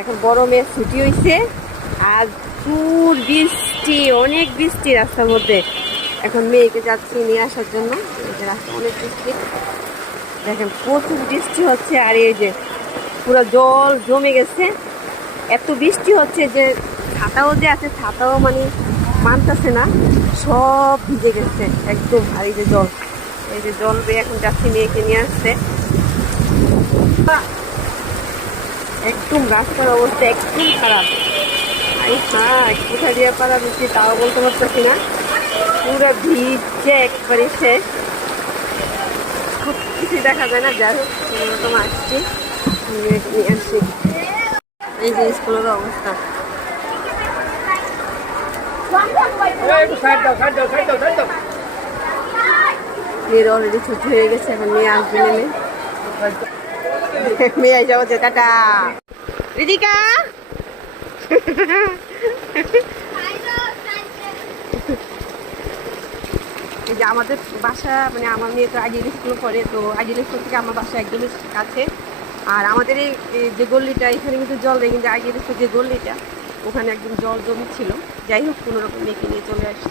এখন মেয়ে ছুটি হয়েছে আর প্রচুর বৃষ্টি, অনেক বৃষ্টি রাস্তার মধ্যে। এখন মেয়েকে যাচ্ছি নিয়ে আসার জন্য। রাস্তা অনেক বৃষ্টি। দেখেন, প্রচুর বৃষ্টি হচ্ছে আর এই যে পুরো জল জমে গেছে। এত বৃষ্টি হচ্ছে যে ছাতাও যে আছে, ছাতাও মানে মানতেছে না। সব ভিজে গেছে একদম। এই যে জল, এই যে জল বেয়ে এখন যাচ্ছি মেয়েকে নিয়ে আসছে একদম রাস্তার অবস্থা একদম খারাপ। আই হ্যাঁ কোথায় দিয়ে পারা দিচ্ছি তাও বলতে পারতেছি না। পুরো ভিজছে একবারে শেষ। খুব কিছুই দেখা যায় না, যাই হোক কোনোরকম আসছি। নিয়ে আসছি এই যে স্কুলের অবস্থা। মেয়ের অলরেডি ছুটি হয়ে গেছে, এখন মেয়ে আসবে নেমে মেয়ে টাটা। রিদিকা? যে আমাদের বাসা মানে আমার মেয়ে তো আইডিয়াল স্কুল পড়ে তো আইডিয়াল স্কুল থেকে আমার বাসা একদমই কাছে। আর আমাদের এই যে গল্লিটা এখানে কিন্তু জল নেই, কিন্তু আইডিয়াল স্কুল যে গল্লিটা ওখানে একদম জল জমি ছিল। যাই হোক, কোনো রকম মেয়েকে নিয়ে চলে আসছি।